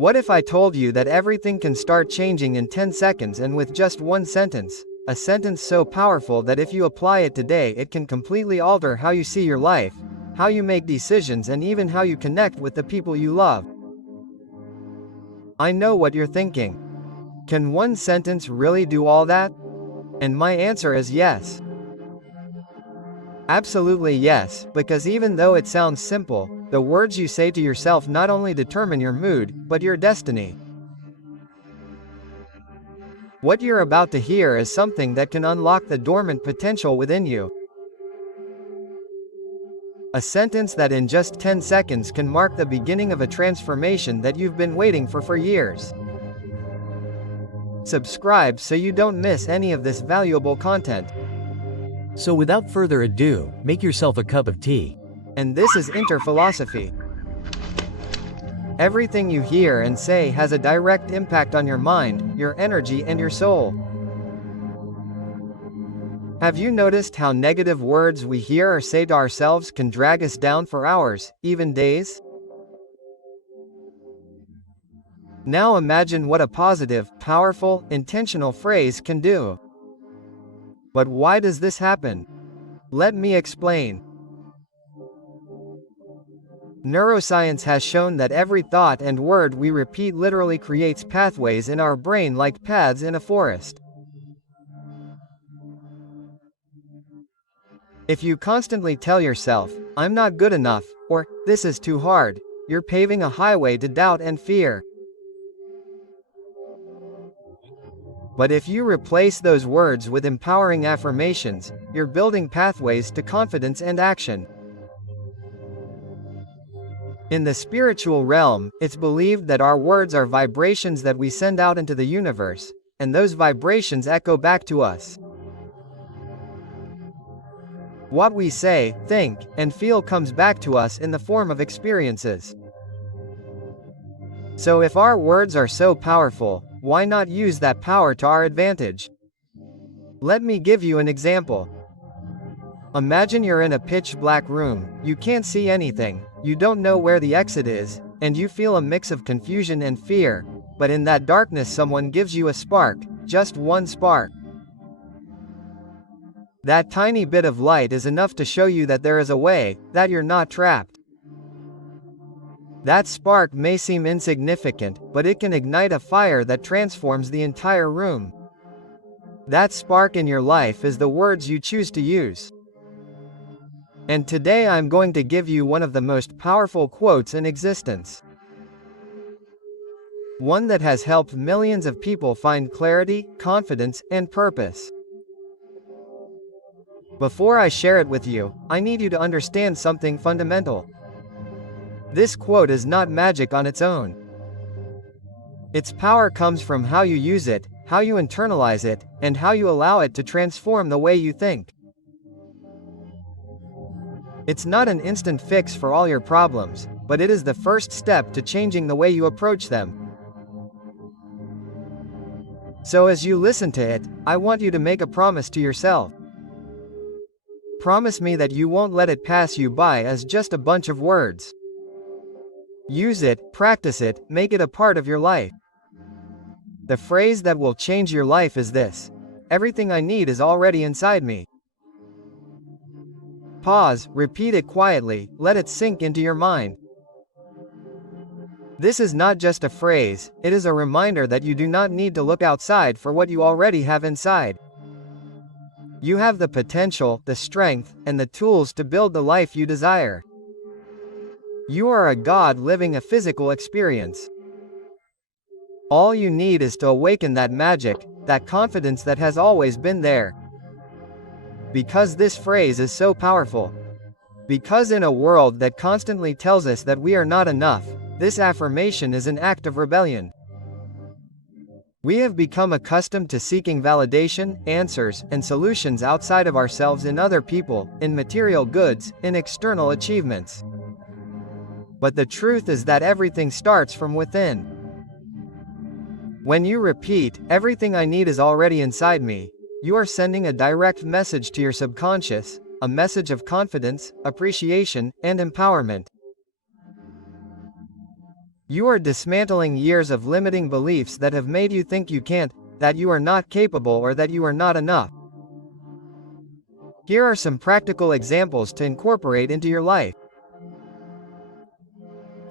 What if I told you that everything can start changing in 10 seconds and with just one sentence? A sentence so powerful that if you apply it today, it can completely alter how you see your life, how you make decisions, and even how you connect with the people you love. I know what you're thinking. Can one sentence really do all that? And my answer is yes. Absolutely yes, because even though it sounds simple, the words you say to yourself not only determine your mood, but your destiny. What you're about to hear is something that can unlock the dormant potential within you. A sentence that in just 10 seconds can mark the beginning of a transformation that you've been waiting for years. Subscribe so you don't miss any of this valuable content. So without further ado, make yourself a cup of tea. And this is Interphilosophy. Everything you hear and say has a direct impact on your mind, your energy, and your soul. Have you noticed how negative words we hear or say to ourselves can drag us down for hours, even days? Now imagine what a positive, powerful, intentional phrase can do. But why does this happen? Let me explain. Neuroscience has shown that every thought and word we repeat literally creates pathways in our brain like paths in a forest. If you constantly tell yourself, "I'm not good enough," or "this is too hard," you're paving a highway to doubt and fear. But if you replace those words with empowering affirmations, you're building pathways to confidence and action. In the spiritual realm, it's believed that our words are vibrations that we send out into the universe, and those vibrations echo back to us. What we say, think, and feel comes back to us in the form of experiences. So if our words are so powerful, why not use that power to our advantage? Let me give you an example. Imagine you're in a pitch-black room, you can't see anything, you don't know where the exit is, and you feel a mix of confusion and fear, but in that darkness someone gives you a spark, just one spark. That tiny bit of light is enough to show you that there is a way, that you're not trapped. That spark may seem insignificant, but it can ignite a fire that transforms the entire room. That spark in your life is the words you choose to use. And today I'm going to give you one of the most powerful quotes in existence. One that has helped millions of people find clarity, confidence, and purpose. Before I share it with you, I need you to understand something fundamental. This quote is not magic on its own. Its power comes from how you use it, how you internalize it, and how you allow it to transform the way you think. It's not an instant fix for all your problems, but it is the first step to changing the way you approach them. So as you listen to it, I want you to make a promise to yourself. Promise me that you won't let it pass you by as just a bunch of words. Use it, practice it, make it a part of your life. The phrase that will change your life is this: everything I need is already inside me. Pause, repeat it quietly, let it sink into your mind. This is not just a phrase, it is a reminder that you do not need to look outside for what you already have inside. You have the potential, the strength, and the tools to build the life you desire. You are a God living a physical experience. All you need is to awaken that magic, that confidence that has always been there. Because this phrase is so powerful. Because in a world that constantly tells us that we are not enough, this affirmation is an act of rebellion. We have become accustomed to seeking validation, answers, and solutions outside of ourselves in other people, in material goods, in external achievements. But the truth is that everything starts from within. When you repeat, "Everything I need is already inside me," you are sending a direct message to your subconscious, a message of confidence, appreciation, and empowerment. You are dismantling years of limiting beliefs that have made you think you can't, that you are not capable, or that you are not enough. Here are some practical examples to incorporate into your life.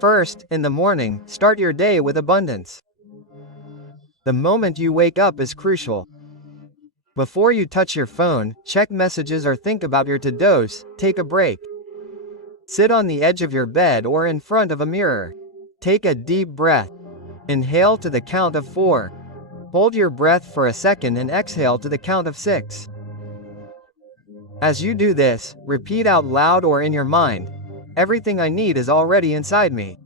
First, in the morning, start your day with abundance. The moment you wake up is crucial. Before you touch your phone, check messages or think about your to-dos, take a break. Sit on the edge of your bed or in front of a mirror. Take a deep breath. Inhale to the count of 4. Hold your breath for a second and exhale to the count of 6. As you do this, repeat out loud or in your mind, "Everything I need is already inside me."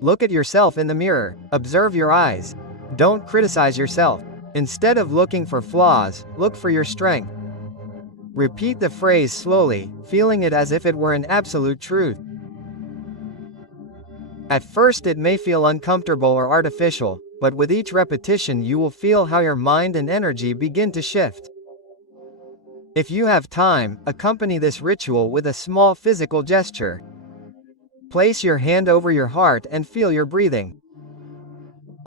Look at yourself in the mirror, observe your eyes. Don't criticize yourself. Instead of looking for flaws, look for your strength. Repeat the phrase slowly, feeling it as if it were an absolute truth. At first it may feel uncomfortable or artificial, but with each repetition you will feel how your mind and energy begin to shift. If you have time, accompany this ritual with a small physical gesture. Place your hand over your heart and feel your breathing.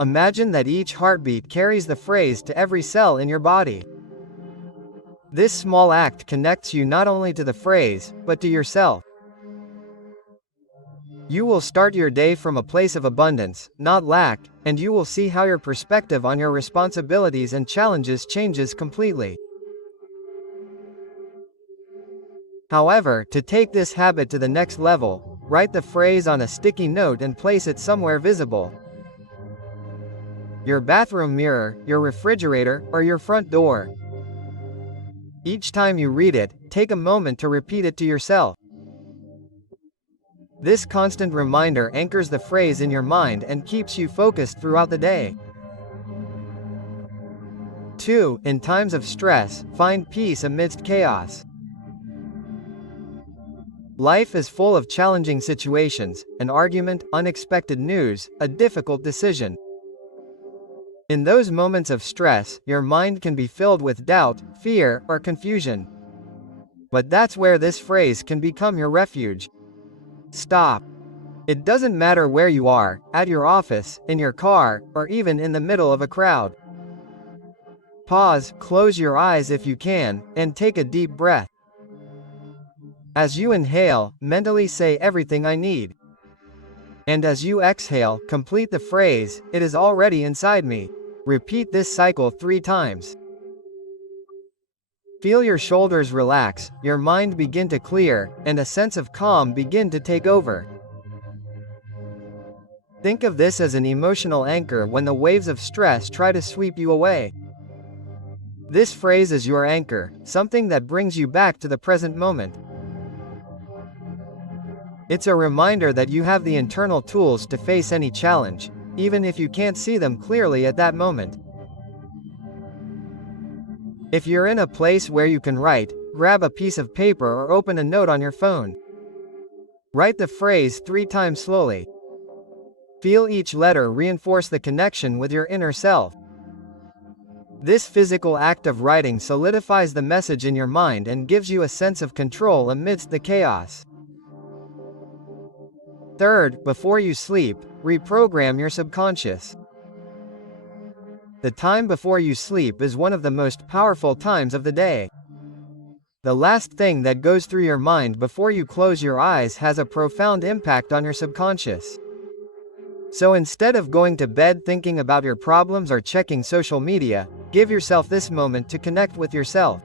Imagine that each heartbeat carries the phrase to every cell in your body. This small act connects you not only to the phrase, but to yourself. You will start your day from a place of abundance, not lack, and you will see how your perspective on your responsibilities and challenges changes completely. However, to take this habit to the next level, write the phrase on a sticky note and place it somewhere visible. Your bathroom mirror, your refrigerator, or your front door. Each time you read it, take a moment to repeat it to yourself. This constant reminder anchors the phrase in your mind and keeps you focused throughout the day. 2. In times of stress, find peace amidst chaos. Life is full of challenging situations, an argument, unexpected news, a difficult decision. In those moments of stress, your mind can be filled with doubt, fear, or confusion. But that's where this phrase can become your refuge. Stop. It doesn't matter where you are, at your office, in your car, or even in the middle of a crowd. Pause, close your eyes if you can, and take a deep breath. As you inhale, mentally say "everything I need." And as you exhale, complete the phrase, "It is already inside me." Repeat this cycle 3 times. Feel your shoulders relax, your mind begin to clear, and a sense of calm begin to take over. Think of this as an emotional anchor when the waves of stress try to sweep you away. This phrase is your anchor, something that brings you back to the present moment. It's a reminder that you have the internal tools to face any challenge, even if you can't see them clearly at that moment. If you're in a place where you can write, grab a piece of paper or open a note on your phone. Write the phrase 3 times slowly. Feel each letter reinforce the connection with your inner self. This physical act of writing solidifies the message in your mind and gives you a sense of control amidst the chaos. 3rd, before you sleep, reprogram your subconscious. The time before you sleep is one of the most powerful times of the day. The last thing that goes through your mind before you close your eyes has a profound impact on your subconscious. So instead of going to bed thinking about your problems or checking social media, give yourself this moment to connect with yourself.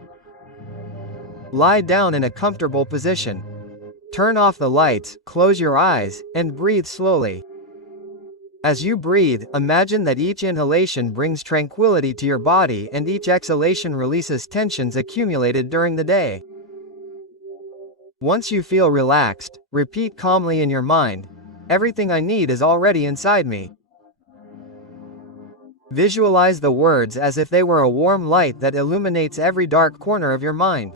Lie down in a comfortable position. Turn off the lights, close your eyes, and breathe slowly. As you breathe, imagine that each inhalation brings tranquility to your body and each exhalation releases tensions accumulated during the day. Once you feel relaxed, repeat calmly in your mind, "Everything I need is already inside me." Visualize the words as if they were a warm light that illuminates every dark corner of your mind.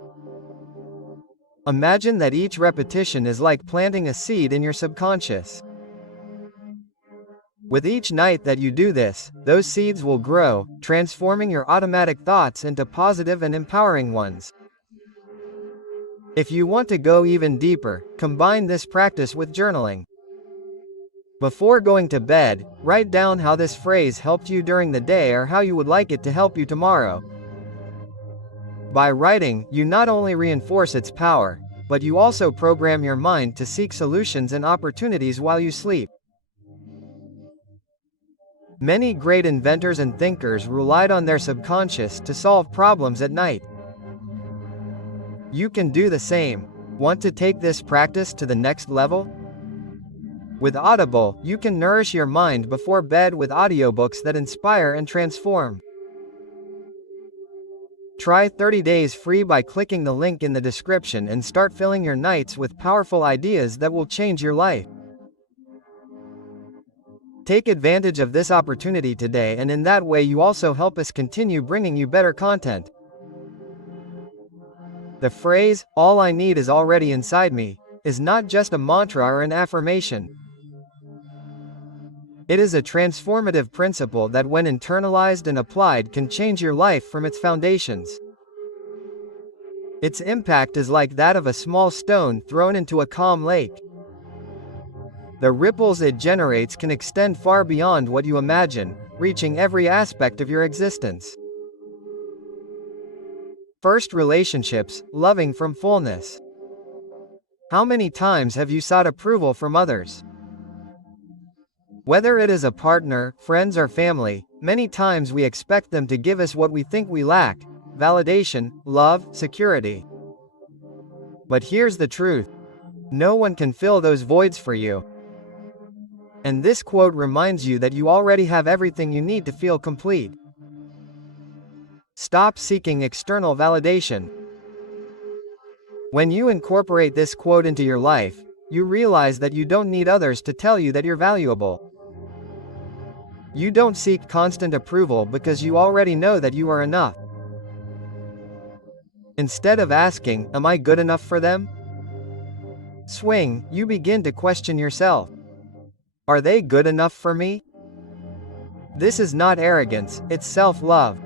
Imagine that each repetition is like planting a seed in your subconscious. With each night that you do this, those seeds will grow, transforming your automatic thoughts into positive and empowering ones. If you want to go even deeper, combine this practice with journaling. Before going to bed, write down how this phrase helped you during the day or how you would like it to help you tomorrow. By writing, you not only reinforce its power, but you also program your mind to seek solutions and opportunities while you sleep. Many great inventors and thinkers relied on their subconscious to solve problems at night. You can do the same. Want to take this practice to the next level? With Audible, you can nourish your mind before bed with audiobooks that inspire and transform. Try 30 days free by clicking the link in the description and start filling your nights with powerful ideas that will change your life. Take advantage of this opportunity today, and in that way you also help us continue bringing you better content. The phrase, "all I need is already inside me," is not just a mantra or an affirmation. It is a transformative principle that, when internalized and applied, can change your life from its foundations. Its impact is like that of a small stone thrown into a calm lake. The ripples it generates can extend far beyond what you imagine, reaching every aspect of your existence. First, relationships, loving from fullness. How many times have you sought approval from others? Whether it is a partner, friends, or family, many times we expect them to give us what we think we lack: validation, love, security. But here's the truth: no one can fill those voids for you. And this quote reminds you that you already have everything you need to feel complete. Stop seeking external validation. When you incorporate this quote into your life, you realize that you don't need others to tell you that you're valuable. You don't seek constant approval because you already know that you are enough. Instead of asking, "Am I good enough for them?" you begin to question yourself. Are they good enough for me? This is not arrogance, it's self-love.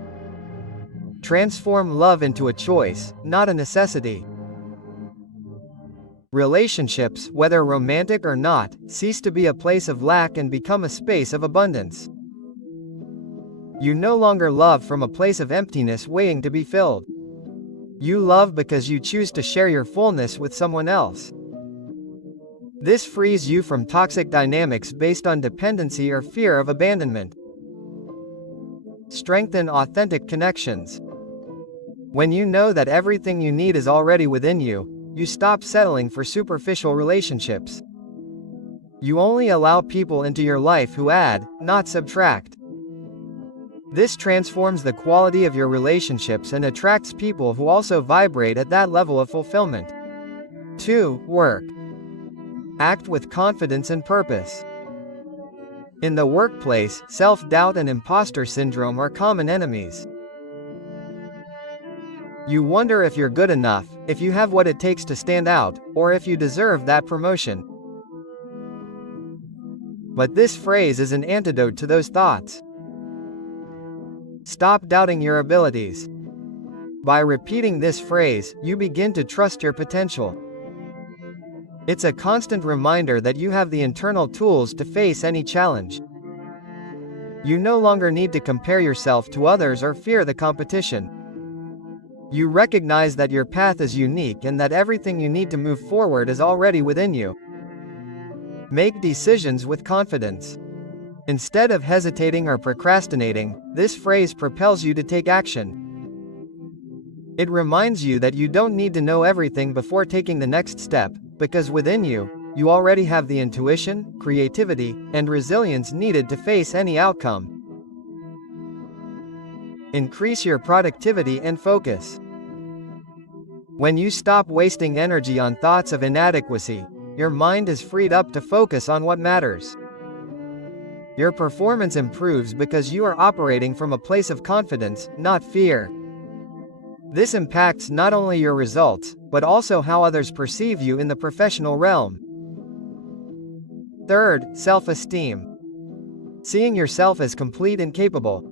Transform love into a choice, not a necessity. Relationships, whether romantic or not, cease to be a place of lack and become a space of abundance. You no longer love from a place of emptiness waiting to be filled. You love because you choose to share your fullness with someone else. This frees you from toxic dynamics based on dependency or fear of abandonment. Strengthen authentic connections. When you know that everything you need is already within you, you stop settling for superficial relationships. You only allow people into your life who add, not subtract. This transforms the quality of your relationships and attracts people who also vibrate at that level of fulfillment. 2. Work. Act with confidence and purpose. In the workplace, self-doubt and imposter syndrome are common enemies. You wonder if you're good enough, if you have what it takes to stand out, or if you deserve that promotion. But this phrase is an antidote to those thoughts. Stop doubting your abilities. By repeating this phrase, you begin to trust your potential. It's a constant reminder that you have the internal tools to face any challenge. You no longer need to compare yourself to others or fear the competition. You recognize that your path is unique and that everything you need to move forward is already within you. Make decisions with confidence. Instead of hesitating or procrastinating, this phrase propels you to take action. It reminds you that you don't need to know everything before taking the next step, because within you, you already have the intuition, creativity, and resilience needed to face any outcome. Increase your productivity and focus. When you stop wasting energy on thoughts of inadequacy, your mind is freed up to focus on what matters. Your performance improves because you are operating from a place of confidence, not fear. This impacts not only your results, but also how others perceive you in the professional realm. 3. Self-esteem. Seeing yourself as complete and capable.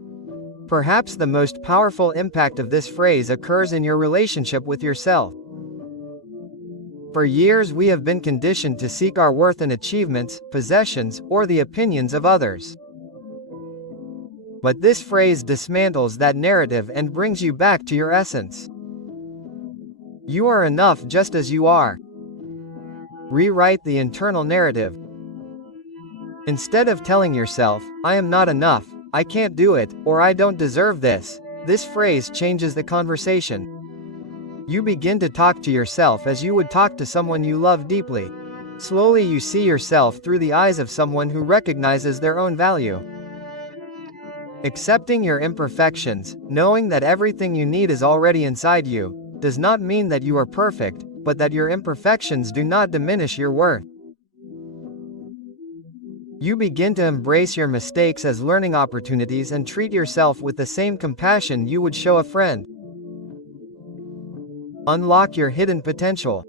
Perhaps the most powerful impact of this phrase occurs in your relationship with yourself. For years we have been conditioned to seek our worth in achievements, possessions, or the opinions of others. But this phrase dismantles that narrative and brings you back to your essence. You are enough just as you are. Rewrite the internal narrative. Instead of telling yourself, "I am not enough, I can't do it," or "I don't deserve this," this phrase changes the conversation. You begin to talk to yourself as you would talk to someone you love deeply. Slowly you see yourself through the eyes of someone who recognizes their own value. Accepting your imperfections, knowing that everything you need is already inside you, does not mean that you are perfect, but that your imperfections do not diminish your worth. You begin to embrace your mistakes as learning opportunities and treat yourself with the same compassion you would show a friend. Unlock your hidden potential.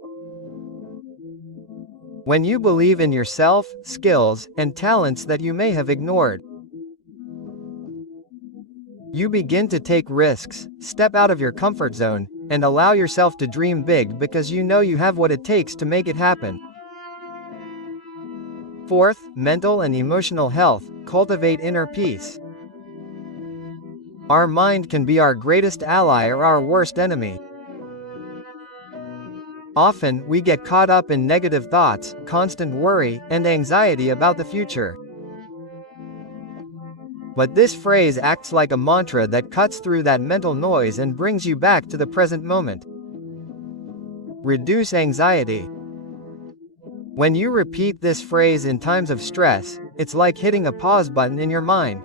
When you believe in yourself, skills, and talents that you may have ignored, you begin to take risks, step out of your comfort zone, and allow yourself to dream big because you know you have what it takes to make it happen. Fourth, mental and emotional health. Cultivate inner peace. Our mind can be our greatest ally or our worst enemy. Often, we get caught up in negative thoughts, constant worry, and anxiety about the future. But this phrase acts like a mantra that cuts through that mental noise and brings you back to the present moment. Reduce anxiety. When you repeat this phrase in times of stress, it's like hitting a pause button in your mind.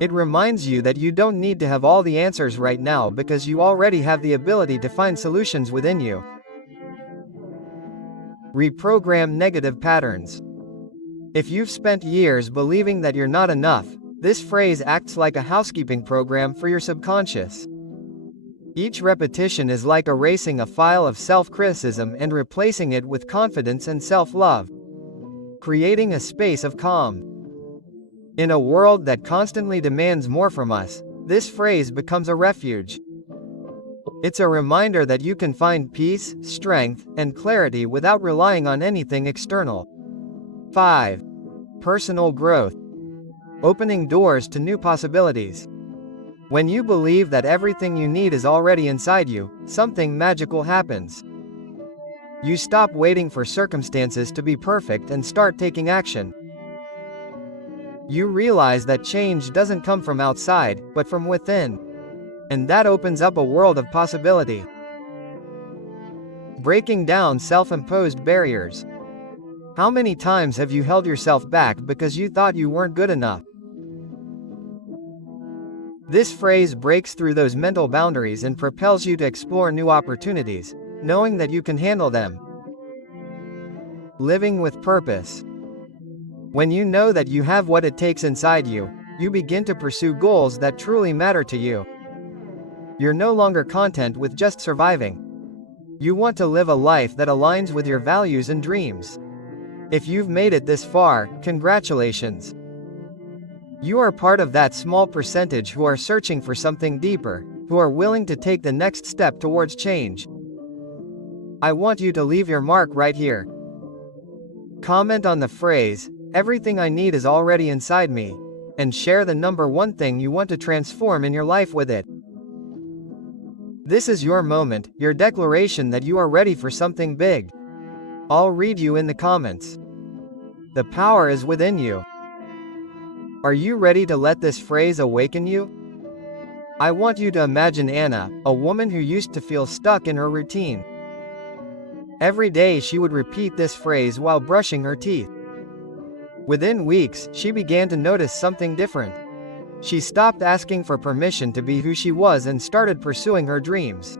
It reminds you that you don't need to have all the answers right now because you already have the ability to find solutions within you. Reprogram negative patterns. If you've spent years believing that you're not enough, this phrase acts like a housekeeping program for your subconscious. Each repetition is like erasing a file of self-criticism and replacing it with confidence and self-love, creating a space of calm. In a world that constantly demands more from us, this phrase becomes a refuge. It's a reminder that you can find peace, strength, and clarity without relying on anything external. 5. Personal growth. Opening doors to new possibilities. When you believe that everything you need is already inside you, something magical happens. You stop waiting for circumstances to be perfect and start taking action. You realize that change doesn't come from outside, but from within. And that opens up a world of possibility. Breaking down self-imposed barriers. How many times have you held yourself back because you thought you weren't good enough? This phrase breaks through those mental boundaries and propels you to explore new opportunities, knowing that you can handle them. Living with purpose. When you know that you have what it takes inside you, you begin to pursue goals that truly matter to you. You're no longer content with just surviving. You want to live a life that aligns with your values and dreams. If you've made it this far, congratulations. You are part of that small percentage who are searching for something deeper, who are willing to take the next step towards change. I want you to leave your mark right here. Comment on the phrase, "Everything I need is already inside me," and share the number one thing you want to transform in your life with it. This is your moment, your declaration that you are ready for something big. I'll read you in the comments. The power is within you. Are you ready to let this phrase awaken you? I want you to imagine Anna, a woman who used to feel stuck in her routine. Every day she would repeat this phrase while brushing her teeth. Within weeks, she began to notice something different. She stopped asking for permission to be who she was and started pursuing her dreams.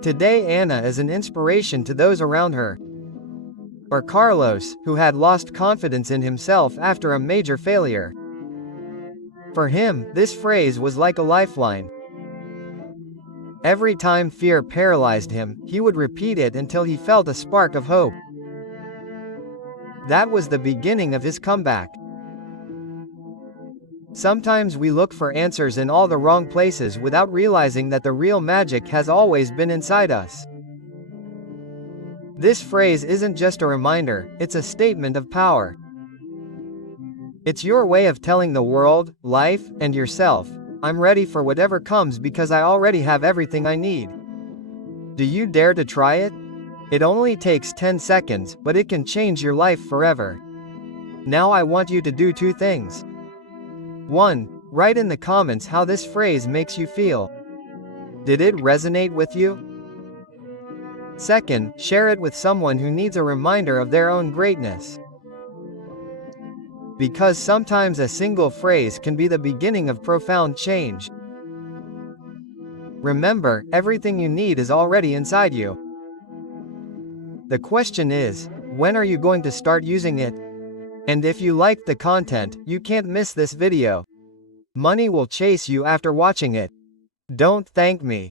Today Anna is an inspiration to those around her. Or Carlos, who had lost confidence in himself after a major failure. For him, this phrase was like a lifeline. Every time fear paralyzed him, he would repeat it until he felt a spark of hope. That was the beginning of his comeback. Sometimes we look for answers in all the wrong places without realizing that the real magic has always been inside us. This phrase isn't just a reminder, it's a statement of power. It's your way of telling the world, life, and yourself, I'm ready for whatever comes because I already have everything I need. Do you dare to try it? It only takes 10 seconds, but it can change your life forever. Now I want you to do 2 things. 1. Write in the comments how this phrase makes you feel. Did it resonate with you? 2. Share it with someone who needs a reminder of their own greatness. Because sometimes a single phrase can be the beginning of profound change. Remember, everything you need is already inside you. The question is, when are you going to start using it? And if you liked the content, you can't miss this video. Money will chase you after watching it. Don't thank me.